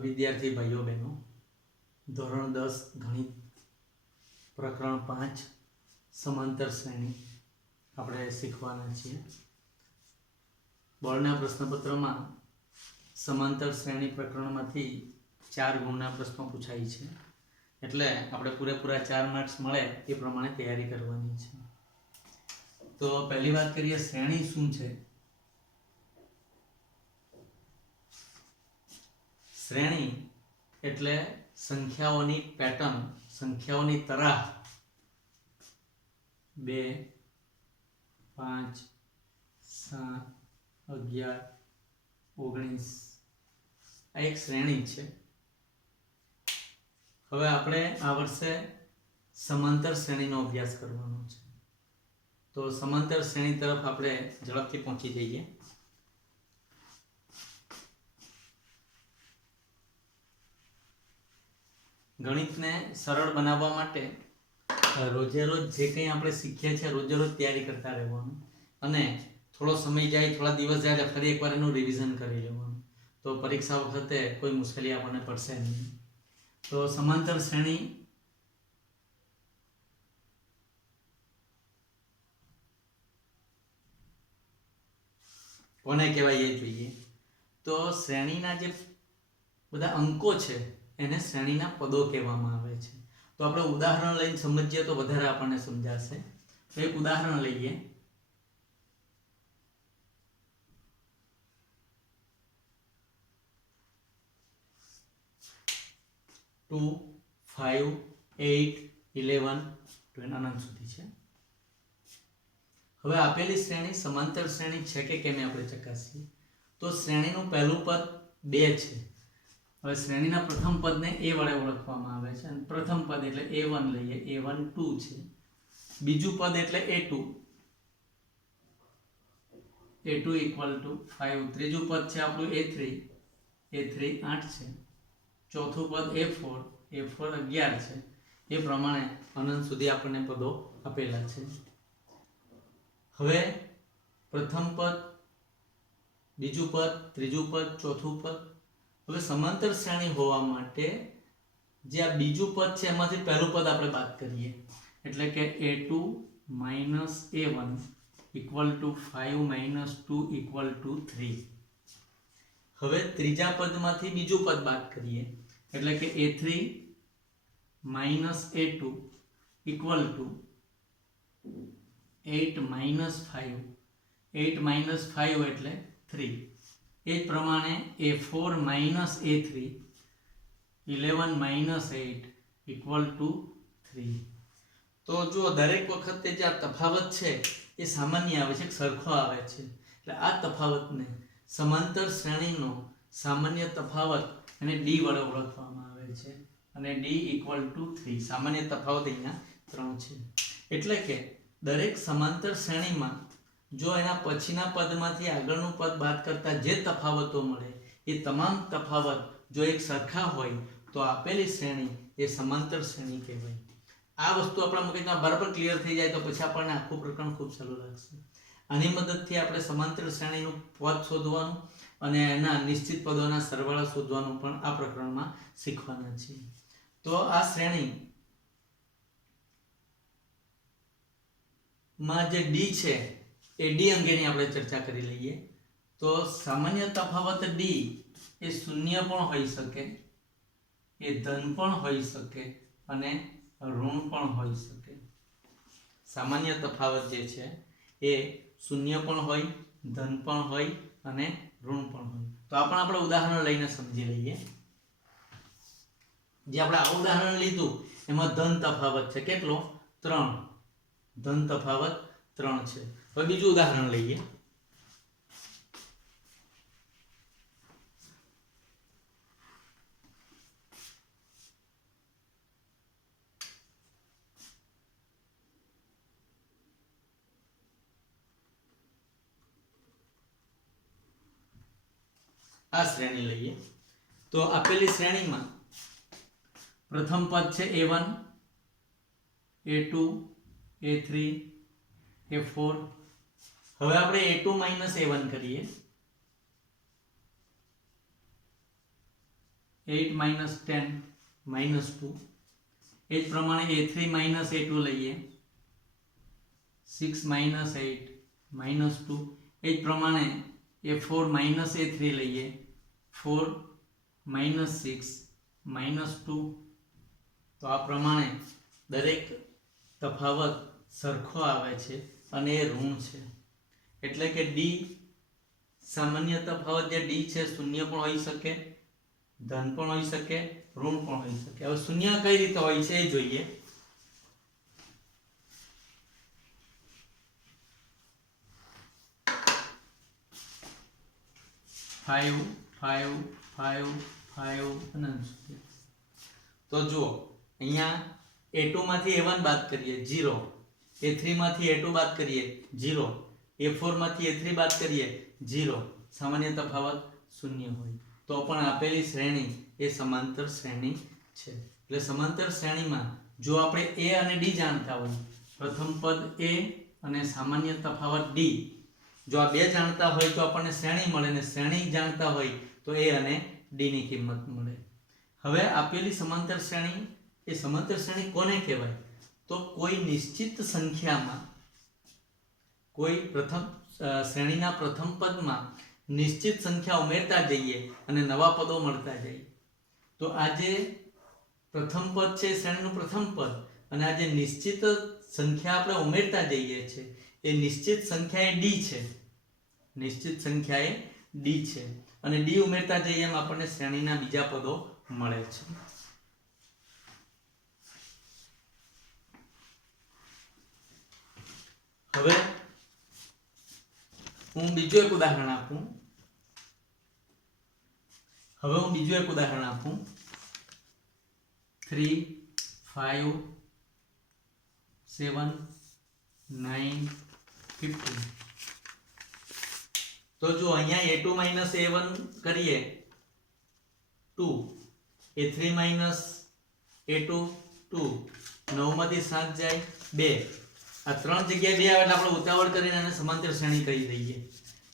વિદ્યાર્થી ભાઈઓ બહેનો, ધોરણ 10 ગણિત પ્રકરણ 5 સમાંતર શ્રેણી આપણે શીખવાના છીએ. બોર્ડના પ્રશ્નપત્રમાં સમાંતર શ્રેણી પ્રકરણમાંથી 4 ગુણના પ્રશ્નો પૂછાય છે, એટલે આપણે પૂરેપૂરા 4 માર્ક્સ મળે એ પ્રમાણે તૈયારી કરવાની છે. તો પહેલી વાત કરીએ, શ્રેણી શું છે? શ્રેણી એટલે સંખ્યાઓની પેટર્ન, સંખ્યાઓની તરાહ 2, 5, 7, 11, 19 આ એક શ્રેણી છે. હવે આપણે આ વર્ષે સમાંતર શ્રેણીનો અભ્યાસ કરવાનો છે, તો સમાંતર શ્રેણી તરફ આપણે ઝડપથી પહોંચી જઈએ. ગણિતને સરળ બનાવવા માટે રોજે રોજ જે કંઈ આપણે શીખ્યા છે રોજે રોજ તૈયારી કરતા રહેવાનું, અને થોડો સમય જાય, થોડા દિવસ જાય એટલે ફરી એકવાર એનું રિવિઝન કરી લેવાનું, તો પરીક્ષા વખતે કોઈ મુશ્કેલી આપણને પડશે નહીં. તો સમાંતર શ્રેણી કોને કહેવાય એ જોઈએ. તો શ્રેણીના જે બધા અંકો છે એને શ્રેણીના પદો કહેવામાં આવે છે. તો આપણે ઉદાહરણ લઈને સમજીએ તો વધારે આપણને સમજાશે. તો એક ઉદાહરણ લઈએ. ટુ 5, 8, 11 અનંત સુધી છે. હવે આપેલી શ્રેણી સમાંતર શ્રેણી છે કે કેમ આપણે ચકાસીએ. તો શ્રેણીનું પહેલું પદ 2 છે. હવે શ્રેણીના પ્રથમ પદને a વડે ઓળખવામાં આવે છે, અને પ્રથમ પદ એટલે a1 લઈએ, a1 2 છે. બીજું પદ એટલે a2 = 5. ત્રીજું પદ છે આપણું a3 8 છે. ચોથું પદ a4 11 છે. એ પ્રમાણે અનંત સુધી આપણને પદો આપેલા છે. હવે પ્રથમ પદ, બીજું પદ, ત્રીજું પદ, ચોથું પદ. હવે સમાંતર શ્રેણી હોવા માટે જે આ બીજું પદ છે એમાંથી પહેલું પદ આપણે બાદ કરીએ, એટલે કે a2 - a1 = 5 - 2 = 3. હવે ત્રીજા પદમાંથી બીજું પદ બાદ કરીએ, એટલે કે a3 - a2 = 8 - 5. 8 - 5 એટલે 3. એ જ પ્રમાણે a4 - a3 11 - 8 = 3. તો જો દરેક વખતે જે આ તફાવત છે એ સામાન્ય આવે છે, સરખો આવે છે, એટલે આ તફાવતને સમાંતર શ્રેણીનો સામાન્ય તફાવત અને d વડે ઓળખવામાં આવે છે, અને d = 3. સામાન્ય તફાવત અહીંયા 3 છે. એટલે કે દરેક સમાંતર શ્રેણીમાં જો એના પછીના પદમાંથી આગળનું પદ બાદ કરતા જે તફાવતો મળે એ તમામ તફાવત જો એક સરખા હોય તો આપેલી શ્રેણી એ સમાંતર શ્રેણી કહેવાય. આ વસ્તુ આપણા મગજમાં બરાબર ક્લિયર થઈ જાય તો પછી આપણને આખું પ્રકરણ ખૂબ સહેલું લાગશે. આની મદદથી આપણે સમાંતર શ્રેણીનું પદ શોધવાનું અને એના નિશ્ચિત પદોના સરવાળા શોધવાનું પણ આ પ્રકરણમાં શીખવાના છીએ. તો આ શ્રેણી માં જે d છે એ d અંગેની આપણે ચર્ચા કરી લઈએ. તો સામાન્ય તફાવત d એ શૂન્ય પણ હોઈ શકે, એ ધન પણ હોઈ શકે, અને ઋણ પણ હોઈ શકે. સામાન્ય તફાવત જે છે એ શૂન્ય પણ હોય, ધન પણ હોય, અને ઋણ પણ હોય. તો આ પણ આપણે ઉદાહરણ લઈને સમજી લઈએ. જે આપણે આ ઉદાહરણ લીધું એમાં ધન તફાવત છે કેટલો? 3. ધન તફાવત 3 છે. હવે બીજું ઉદાહરણ લઈએ. આ શ્રેણી લઈએ. તો આપેલી શ્રેણીમાં પ્રથમ પદ છે a1, a2, a3, a4. હવે આપણે a2 - a1 કરીએ. 8 માઇનસ 10 માઇનસ 2. એ જ પ્રમાણે a3 માઇનસ a2 લઈએ 6 માઇનસ 8 માઇનસ 2. એ જ પ્રમાણે a4 માઇનસ a3 લઈએ 4 માઇનસ 6 માઇનસ 2. તો આ પ્રમાણે દરેક તફાવત સરખો આવે છે અને એ ઋણ છે, એટલે કે ડી સામાન્ય તફાવત જે ડી છે શૂન્ય પણ હોઈ શકે, ધન પણ હોઈ શકે, ઋણ પણ હોઈ શકે. હવે શૂન્ય કઈ રીતે હોય છે એ જોઈએ. ફાઈવ ફાઈવ ફાઈવ ફાઈવ અનંત સુધી. તો જુઓ અહીંયા a2 માંથી a1 બાદ કરીએ 0, a3 માંથી a2 બાદ કરીએ 0, a4 માંથી a3 બાદ કરીએ 0. સામાન્ય તફાવત શૂન્ય હોય તો પણ આપેલી શ્રેણી એ સમાંતર શ્રેણી છે. એટલે સમાંતર શ્રેણીમાં જો આપણે a અને d જાણતા હોય, પ્રથમ પદ a અને સામાન્ય તફાવત d, જો આ બે જાણતા હોય તો આપણને શ્રેણી મળે, ને શ્રેણી જાણતા હોય તો a અને d ની કિંમત મળે. હવે આપેલી સમાંતર શ્રેણી, એ સમાંતર શ્રેણી કોને કહેવાય? તો કોઈ નિશ્ચિત સંખ્યામાં, કોઈ પ્રથમ શ્રેણીના પ્રથમ પદમાં નિશ્ચિત સંખ્યા ઉમેરતા જઈએ અને નવા પદો મળતા જાય. તો આ જે પ્રથમ પદ છે શ્રેણીનું પ્રથમ પદ, અને આ જે નિશ્ચિત સંખ્યા આપણે ઉમેરતા જઈએ છીએ એ નિશ્ચિત સંખ્યા એ ડી છે, નિશ્ચિત સંખ્યા એ ડી છે, અને ડી ઉમેરતા જઈએ એમ આપણને શ્રેણીના બીજા પદો મળે છે. હવે હું બીજું એક ઉદાહરણ આપું. 3 5 7 9 15. તો જો અહીંયા a2 માઇનસ a1 કરીએ 2, a3 માઇનસ a2 2, 9 માંથી 7 જાય 2. આ ત્રણ જગ્યાએ 2 આવે એટલે આપણે ઉતાવળ કરીને એને સમાંતર શ્રેણી કહી દઈએ.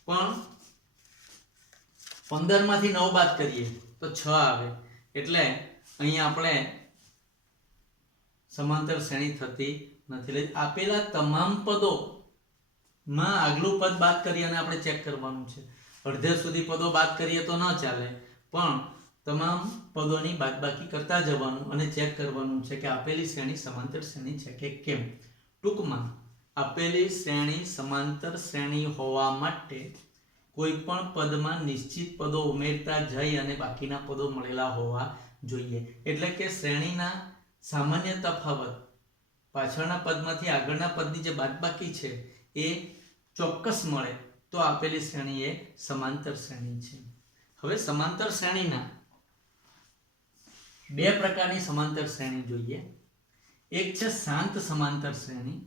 પણ 15 માંથી 9 બાદ કરીએ તો 6 આવે, એટલે અહીંયા આપણે સમાંતર શ્રેણી થતી નથી. એટલે આપેલા તમામ પદો માં આગલું પદ બાદ કરી અને આપણે ચેક કરવાનું છે. અડધે સુધી પદો બાદ કરીએ તો ન ચાલે, પણ તમામ પદોની બાદબાકી કરતા જવાનું અને ચેક કરવાનું છે કે આપેલી શ્રેણી સમાંતર શ્રેણી છે કે કેમ. ટૂંકમાં આપેલી શ્રેણી સમાંતર શ્રેણી હોવા માટે કોઈ પણ પદમાં નિશ્ચિત પદો ઉમેરતા જઈ અને બાકીના પદો મળેલા હોવા જોઈએ. એટલે કે શ્રેણીના સામાન્ય તફાવત પાછળના પદમાંથી આગળના પદની જે બાદબાકી છે એ ચોક્કસ મળે તો આપેલી શ્રેણી એ સમાંતર શ્રેણી છે. હવે સમાંતર શ્રેણીના બે પ્રકારની સમાંતર શ્રેણી જોઈએ. એક છે શાંત સમાંતર શ્રેણી,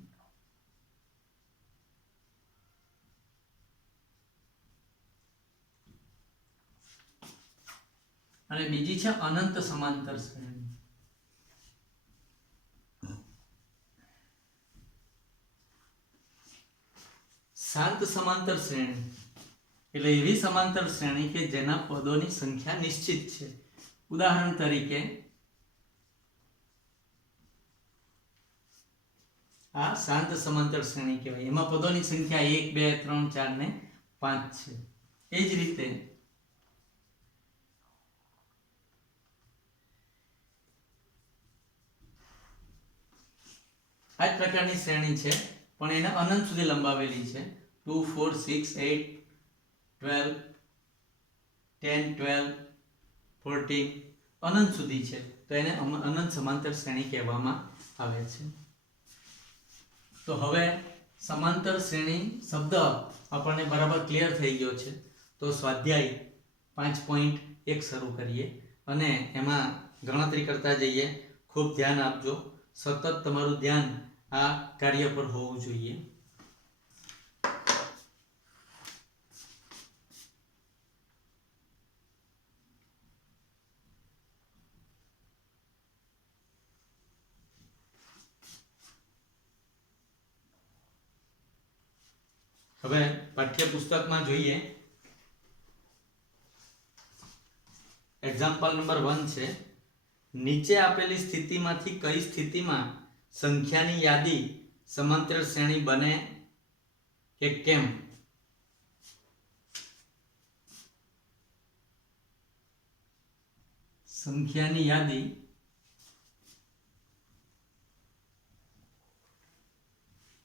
અને બીજી છે અનંત સમાંતર શ્રેણી. શાંત સમાંતર શ્રેણી એટલે એવી સમાંતર શ્રેણી કે જેના પદોની સંખ્યા નિશ્ચિત છે. ઉદાહરણ તરીકે આ શાંત સમાંતર શ્રેણી કહેવાય. એમાં પદોની સંખ્યા 1 2 3 4 ને 5 છે. એ જ રીતે આ જ પ્રકારની શ્રેણી છે, પણ એને અનંત સુધી લંબાવેલી છે. 2 4 6 8 12 10 12 14 અનંત સુધી છે, તો એને અનંત સમાંતર શ્રેણી કહેવામાં આવે છે. તો હવે સમાંતર શ્રેણી શબ્દ આપણને બરાબર ક્લિયર થઈ ગયો છે. તો સ્વાધ્યાય 5.1 શરૂ કરીએ અને એમાં ગણતરી કરતા જઈએ. ખૂબ ધ્યાન આપજો, સતત તમારું ધ્યાન આ કાર્ય પર હોવું જોઈએ. હવે પાઠ્યપુસ્તકમાં જોઈએ એક્ઝામ્પલ નંબર 1 છે, નીચે આપેલી સ્થિતિમાંથી કઈ સ્થિતિમાં સંખ્યાની યાદી સમાંતર શ્રેણી બને કે કેમ? સંખ્યાની યાદી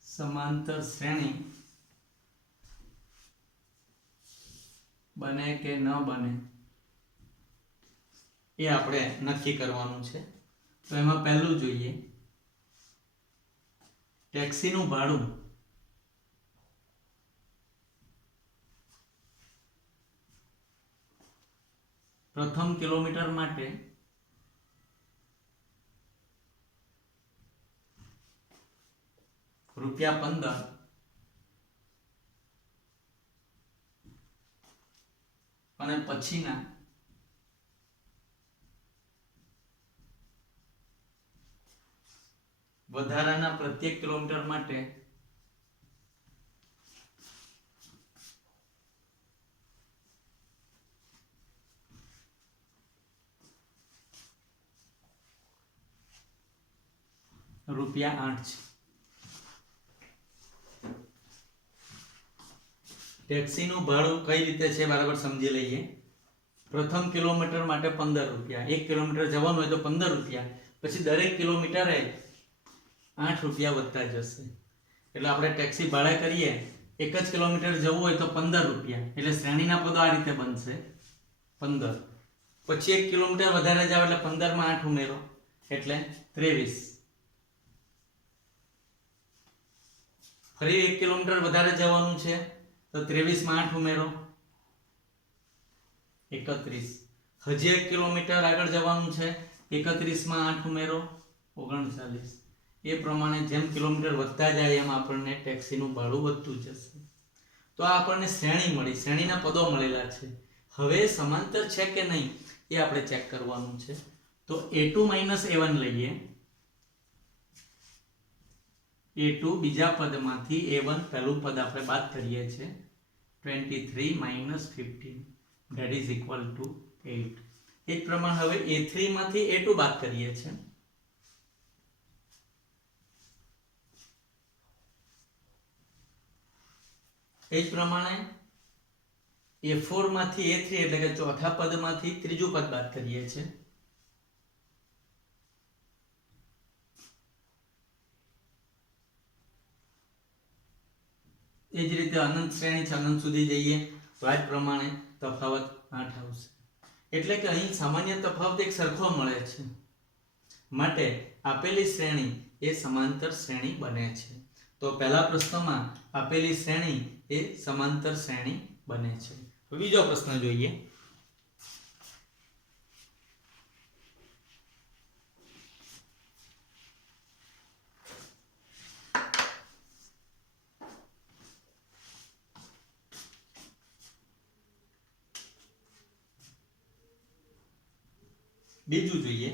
સમાંતર શ્રેણી બને કે ન બને એ આપણે નક્કી કરવાનું છે. તો એમાં પહેલું જોઈએ, ટેક્સીનું ભાડું પ્રથમ કિલોમીટર માટે ₹15 અને પછીના વધારાના પ્રત્યેક કિલોમીટર માટે ₹8 છે. ટેક્સીનું ભાડું કઈ રીતે છે બરાબર સમજી લઈએ. પ્રથમ કિલોમીટર માટે ₹15, 1 કિલોમીટર જવાનું હોય તો ₹15, પછી દરેક કિલોમીટરે ₹8 વધતા જશે. એટલે આપણે ટેક્સી ભાડે કરીએ, 1 જ કિલોમીટર જવું હોય તો ₹15, એટલે શ્રેણીના પદો આ રીતે બનશે 15. પછી 1 કિલોમીટર વધારે જાવ એટલે 15 માં 8 ઉમેરો એટલે 23. ફરી 1 કિલોમીટર વધારે જવાનું છે તો 23 માં 8 ઉમેરો 31. હજી 1 કિલોમીટર આગળ જવાનું છે, 31 માં 8 ઉમેરો 39. એ પ્રમાણે જેમ કિલોમીટર વધતા જાય એમ આપણને ટેક્સીનું ભાડું વધતું જશે. તો આ આપણને શ્રેણી મળી, શ્રેણીના પદો મળેલા છે. હવે સમાંતર છે કે નહીં એ આપણે ચેક કરવાનું છે. તો a2 a1 લઈએ. a2 બીજા પદમાંથી a1 પહેલું પદ આપણે બાદ કરીએ છીએ. 23 - 15 that is equal to 8. એ જ પ્રમાણે હવે a3 માંથી a2 બાદ કરીએ છીએ. એ જ પ્રમાણે a4 માંથી a3 એટલે કે ચોથા પદમાંથી ત્રીજું પદ બાદ કરીએ છીએ. એ જ રીતે અનંત શ્રેણી છે, અનંત સુધી જઈએ તો આ જ પ્રમાણે તફાવત 8 આવશે. એટલે કે અહીં સામાન્ય તફાવત એક સરખો મળે છે, માટે આપેલી શ્રેણી એ સમાંતર શ્રેણી બને છે. તો પહેલા પ્રશ્નમાં આપેલી શ્રેણી એ સમાંતર શ્રેણી બને છે. બીજો પ્રશ્ન જોઈએ. બીજું જોઈએ,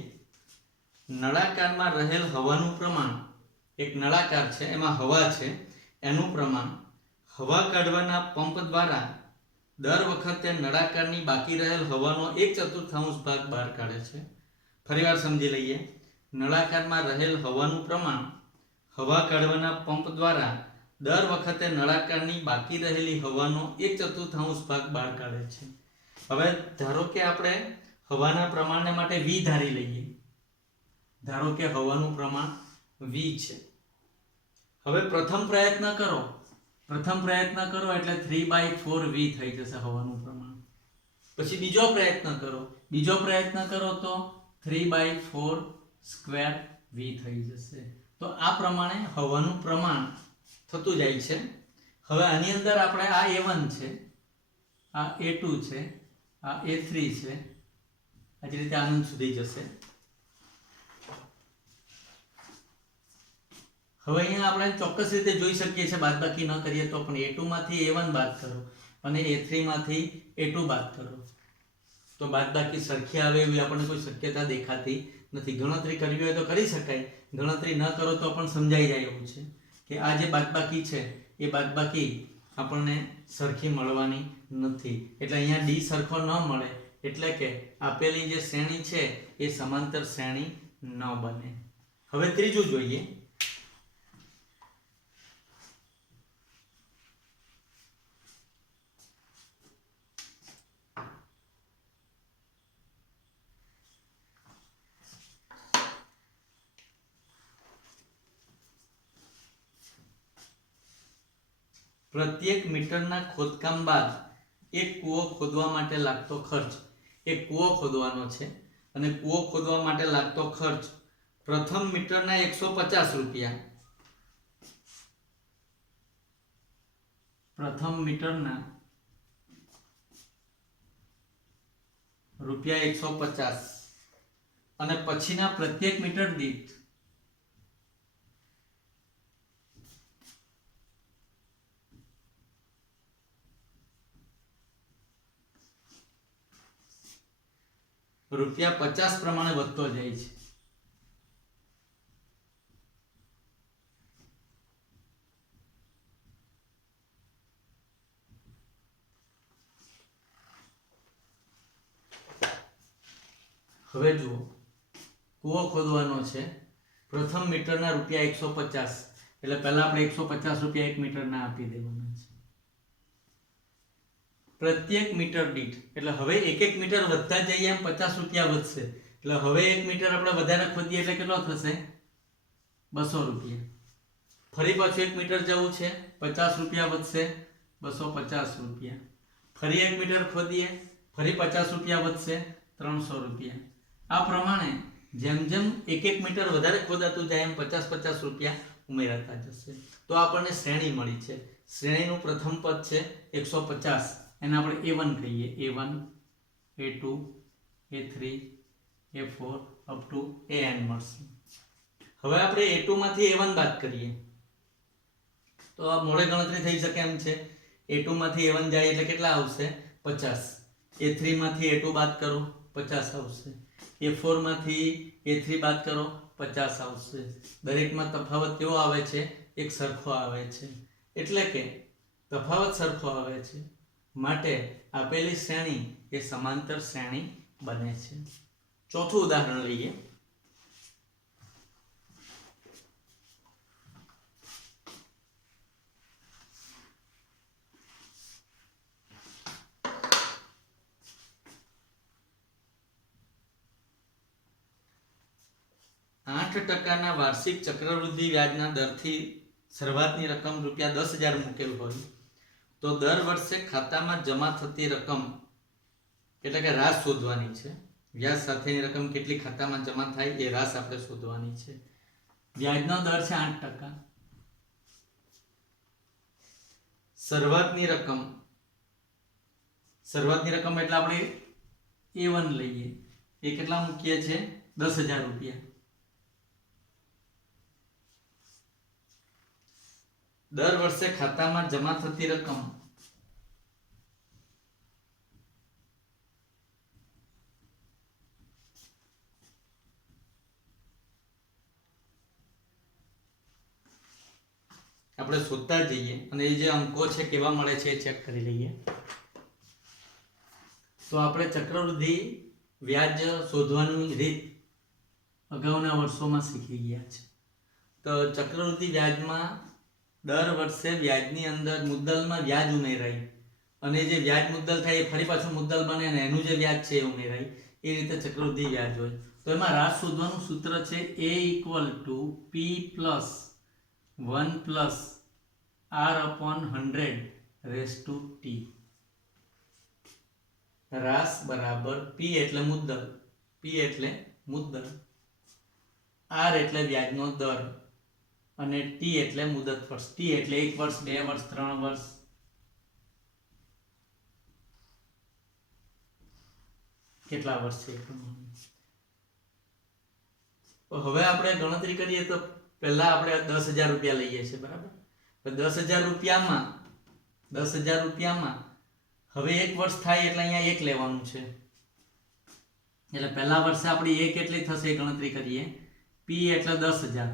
નળાકારમાં રહેલ હવાનું પ્રમાણ, એક નળાકાર છે એમાં હવા છે, એનું પ્રમાણ હવા કાઢવાના પંપ દ્વારા દર વખતે નળાકારની બાકી રહેલ હવાનો 1/4 ભાગ બહાર કાઢે છે. ફરીવાર સમજી લઈએ. નળાકારમાં રહેલ હવાનું પ્રમાણ હવા કાઢવાના પંપ દ્વારા દર વખતે નળાકારની બાકી રહેલી હવાનો 1/4 ભાગ બહાર કાઢે છે. હવે ધારો કે આપણે હવાના પ્રમાણને માટે v ધારી લઈએ. ધારો કે હવાનું પ્રમાણ v છે. હવે પ્રથમ પ્રયત્ન કરો એટલે 3/4 v થઈ જશે હવાનું પ્રમાણ. પછી બીજો પ્રયત્ન કરો તો 3/4 સ્ક્વેર v થઈ જશે. તો આ પ્રમાણે હવાનું પ્રમાણ થતું જાય છે. હવે આની અંદર આપણે આ a1 છે, આ a2 છે, આ a3 છે, આ જ રીતે આનંદ સુધી જશે. હવે અહીંયા આપણે ચોક્કસ રીતે જોઈ શકીએ છીએ, બાદબાકી ન કરીએ તો પણ a2 માંથી a1 બાદ કરો અને a3 માંથી a2 બાદ કરો તો બાદબાકી સરખી આવે એવી આપણને કોઈ શક્યતા દેખાતી નથી. ગણતરી કરવી હોય તો કરી શકાય, ગણતરી ન કરો તો પણ સમજાઈ જાય એવું છે કે આ જે બાદબાકી છે એ બાદબાકી આપણને સરખી મળવાની નથી. એટલે અહીંયા d સરખો ન મળે એટલે કે આપેલી જે શ્રેણી છે એ સમાંતર શ્રેણી ન બને. હવે ત્રીજું જોઈએ. પ્રત્યેક મીટરના ખોદકામ બાદ એક કૂવો ખોદવા માટે લાગતો ખર્ચ. એક કૂવો ખોદવાનો છે અને કૂવો ખોદવા માટે લાગતો ખર્ચ પ્રથમ મીટરના 150 રૂપિયા, પ્રથમ મીટરના રૂપિયા 150 અને પછીના પ્રત્યેક મીટર દીઠ રૂપિયા 50 પ્રમાણે વધતો જાય છે. હવે જુઓ, કૂવો ખોદવાનો છે, પ્રથમ મીટરના રૂપિયા 150, એટલે પહેલા આપણે 150 રૂપિયા એક મીટરના આપી દેવાના છે. પ્રત્યેક મીટર દીઠ એટલે હવે એક એક મીટર વધતા જઈએ એમ 50 રૂપિયા વધશે. એટલે હવે એક મીટર આપણે વધારે ખોદીએ એટલે કેટલો થશે? 200 રૂપિયા. ફરી પાછું એક મીટર જવું છે, 50 રૂપિયા વધશે, 250 રૂપિયા. ફરી એક મીટર ખોદીએ, ફરી 50 રૂપિયા વધશે, 300 રૂપિયા. આ પ્રમાણે જેમ જેમ એક એક મીટર વધારે ખોદાતું જાય એમ 50 રૂપિયા ઉમેરાતા જશે. તો આપણને શ્રેણી મળી છે. શ્રેણીનું પ્રથમ પદ છે 150, એને આપણે A1 કહીએ. A1, A2, A3, A4 up to AN મળશે. હવે આપણે A2 માંથી A1 બાદ કરીએ તો આ મોડે ગણતરી થઈ શકે એમ છે. A2 માંથી A1 જાય એટલે કેટલા આવશે? 50. A3 માંથી A2 બાદ કરો, 50 આવશે. A4 માંથી A3 બાદ કરો, 50 આવશે. દરેકમાં તફાવત કેવો આવે છે? એક સરખો આવે છે. એટલે કે તફાવત સરખો આવે છે માટે આપેલી શ્રેણી એ સમાંતર શ્રેણી બને છે. ચોથું ઉદાહરણ લઈએ. %8 વાર્ષિક ચક્રવૃદ્ધિ વ્યાજના દરથી શરૂઆતની રકમ રૂપિયા 10,000 મૂકેલ હોય તો દર વર્ષે ખાતામાં જમા થતી રકમ એટલે કે રાશ શોધવાની છે. વ્યાજ સાથેની રકમ કેટલી ખાતામાં જમા થાય એ રાશ આપણે શોધવાની છે. વ્યાજનો દર છે 8%. શરૂઆતની રકમ એટલે આપણે A1 લઈએ, એ કેટલા મૂકીએ છે? 10,000 રૂપિયા. દર વર્ષે ખાતામાં જમા થતી રકમ આપણે શોધતા જઈએ અને એ જે અંકો છે કેવા મળે છે એ ચેક કરી લઈએ. તો આપણે ચક્રવૃદ્ધિ વ્યાજ શોધવાની રીત અગાઉના વર્ષોમાં શીખી ગયા છે. તો ચક્રવૃદ્ધિ વ્યાજમાં દર વર્ષે વ્યાજની અંદર મુદ્દલમાં વ્યાજ ઉમેરાય અને જે વ્યાજ મુદ્દલ થાય એ ફરી પાછું મુદ્દલ બને અને એનું જે વ્યાજ છે એ ઉમેરાય. એ રીતે ચક્રવૃદ્ધિ વ્યાજ હોય. તો એમાં રાશ શોધવાનું સૂત્ર છે A = P + 1 + R/100 T. રાશ બરાબર P એટલે મુદ્દલ, R એટલે વ્યાજનો દર અને T એટલે મુદત વર્ષ. T એટલે 1 વર્ષ, 2 વર્ષ, 3 વર્ષ. કેટલા વર્ષ છે? હવે આપણે ગણતરી કરીએ તો પહેલા આપણે 10,000 રૂપિયા લઈએ છીએ, બરાબર? તો 10,000 રૂપિયામાં હવે 1 વર્ષ થાય એટલે અહીંયા 1 લેવાનું છે. એટલે પહેલા વર્ષે આપણી 1 કેટલી થશે એ ગણતરી કરીએ. P એટલે 10,000,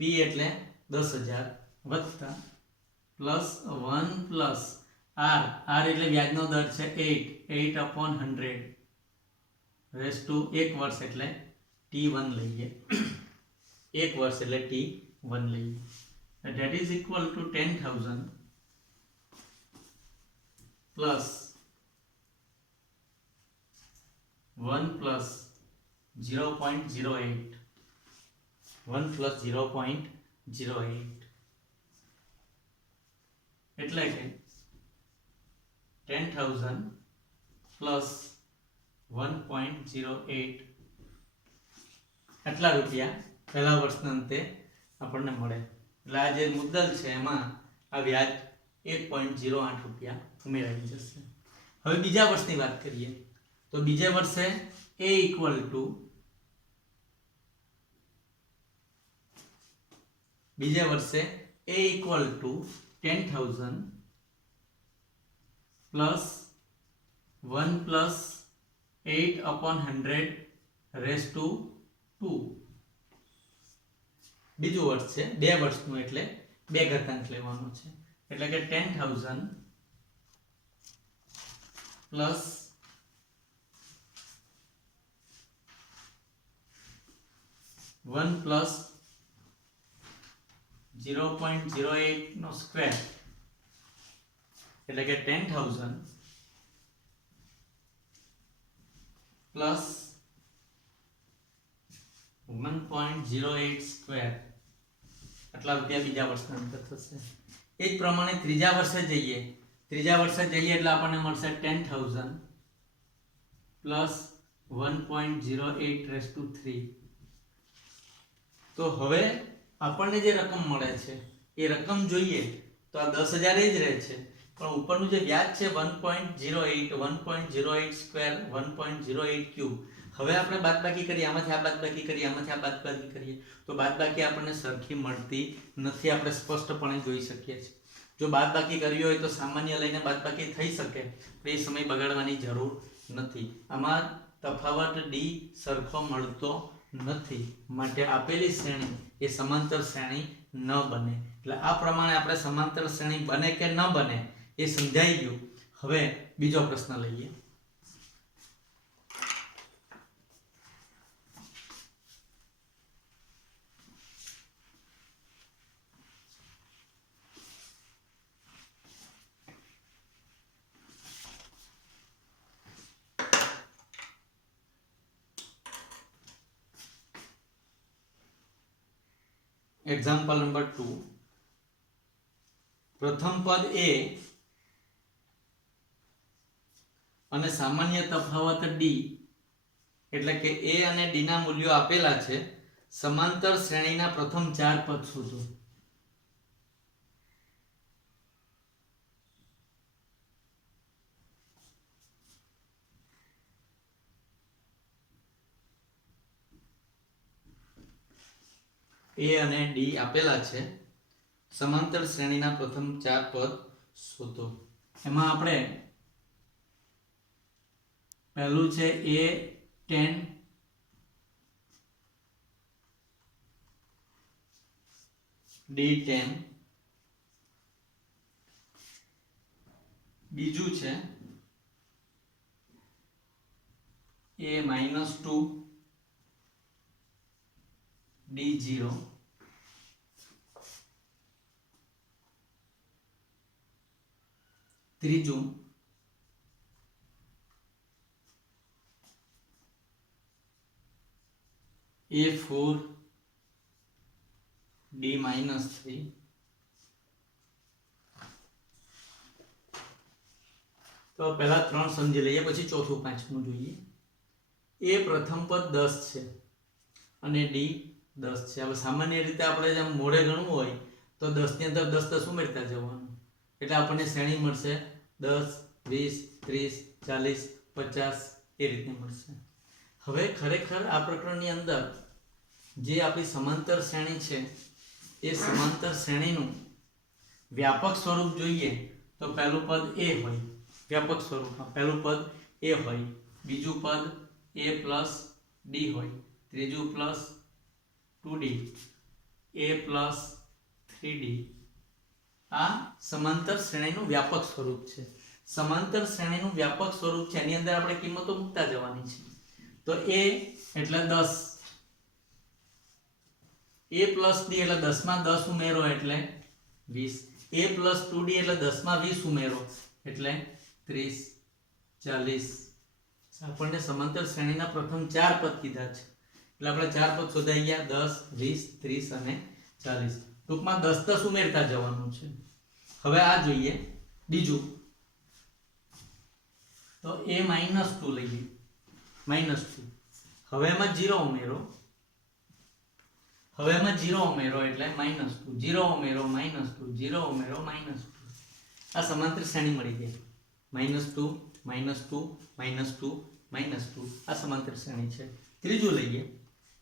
P એટલે 10,000 વત્તા +1 + આર એટલે વ્યાજનો દર છે 8/100 રેસ ટુ 1 વર્ષ એટલે t1 લઈએ 1 વર્ષ એટલે t1 લઈએ that is equal to 10,000 plus 1 plus 0.08 1 plus 0.08 એટલે કે 10,000 plus 1.08 આટલા રૂપિયા પહેલા વર્ષના અંતે આપણને મળે એટલે આ જે મુદ્દલ છે એમાં આ વ્યાજ 1.08 રૂપિયા ઉમેરાઈ જશે હવે બીજા વર્ષની વાત કરીએ તો બીજા વર્ષે a equal to બીજા વર્ષે a equal to 10,000 plus 1 plus 8/100 raised to 2 બીજું વર્ષ છે બે વર્ષનું એટલે બે ઘાતાંક લેવાનો છે એટલે કે 10,000 plus 1 plus 0.08 નો સ્ક્વેર એટલે કે 10,000 plus 1.08 સ્ક્વેર આટલા રૂપિયા બીજા વર્ષના અંતે થશે એ જ પ્રમાણે ત્રીજા વર્ષે જઈએ એટલે આપણને મળશે 10,000 plus 1.08 raised to 3 તો હવે આપણને જે રકમ મળે છે એ રકમ જોઈએ તો આ 10,000 જ રહે છે પણ ઉપરનું જે વ્યાજ છે 1.08 સ્ક્વેર 1.08 ક્યુબ હવે આપણે બાદબાકી કરીએ આમાંથી આ બાદબાકી કરીએ તો બાદબાકી આપણને સરખી મળતી નથી આપણે સ્પષ્ટપણે જોઈ શકીએ છીએ જો બાદબાકી કરવી હોય તો સામાન્ય લઈને બાદબાકી થઈ શકે પણ એ સમય બગાડવાની જરૂર નથી આમાં તફાવત ડી સરખો મળતો નથી માટે આપેલી શ્રેણી એ સમાંતર શ્રેણી ન બને એટલે આ પ્રમાણે આપણે સમાંતર શ્રેણી બને કે ન બને એ સમજાઈ ગયું હવે બીજો પ્રશ્ન લઈએ એક્ઝામ્પલ નંબર 2 પ્રથમ પદ a અને સામાન્ય તફાવત d એટલે કે a અને d ના મૂલ્યો આપેલા છે સમાંતર શ્રેણીના પ્રથમ 4 પદ શોધો a અને d આપેલા છે સમાંતર શ્રેણીના પ્રથમ 4 પદ શોધો એમાં આપણે પહેલું છે a10 d10 બીજું છે a-2 d0 ત્રીજું a4 d-3 તો પહેલા ત્રણ સમજી લઈએ પછી ચોથું પાંચમું જોઈએ એ પ્રથમ પદ 10 છે અને d 10 છે હવે સામાન્ય રીતે આપણે જેમ મોડે ગણવું હોય તો 10 ની અંદર 10 ઉમેરતા જવાનું એટલે આપણને શ્રેણી મળશે 10 20 30 40 50 એ રીતે મળશે હવે ખરેખર આ પ્રકરણની અંદર જે આપણી સમાંતર શ્રેણી છે એ સમાંતર શ્રેણીનું વ્યાપક સ્વરૂપ જોઈએ તો પહેલું પદ a હોય વ્યાપક સ્વરૂપમાં પહેલું પદ a હોય બીજું પદ a plus d હોય ત્રીજું plus 2d a plus 3d આ સમાંતર શ્રેણીનું વ્યાપક સ્વરૂપ છે. સમાંતર શ્રેણીનું વ્યાપક સ્વરૂપ છે એની અંદર આપણે કિંમતો મૂકતા જવાની છે. તો a એટલે 10, a plus d એટલે 10 માં 10 ઉમેરો એટલે 20, a plus 2d એટલે 10 માં 20 ઉમેરો એટલે 30, 40. આપણને સમાંતર શ્રેણીના પ્રથમ 4 પદ કીધા છે એટલે આપણે 4 પદ શોધાઈ ગયા, 10, 20, 30 અને 40. ટૂંકમાં 10 ઉમેરતા જવાનું છે. હવે આ જોઈએ બીજું, તો a -2 લઈએ, -2. હવે એમાં 0 ઉમેરો, એટલે -2, 0 ઉમેરો -2, 0 ઉમેરો -2. આ સમાંતર શ્રેણી મળી ગઈ. -2, -2, -2, -2. આ સમાંતર શ્રેણી છે. ત્રીજું લઈએ,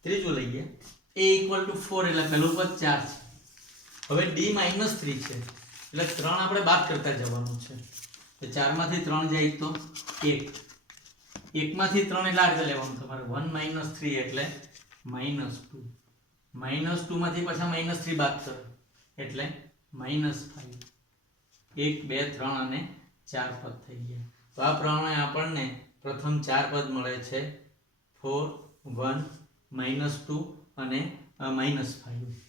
a = 4 એટલે પહેલું પદ 4 છે. હવે d -3 છે એટલે 3 આપણે બાદ કરતા જવાનું છે. તો 4 માંથી 3 જાય તો 1, 1 માંથી 3 એટલે આ રીતે લેવાનું તમારે, 1 - 3 એટલે -2, -2 માંથી પાછા -3 બાદ કરો એટલે -5. 1, 2, 3 અને 4 પદ થઈ ગયા. તો આ પ્રમાણે આપણને પ્રથમ 4 પદ મળે છે, 4, 1, -2 અને -5.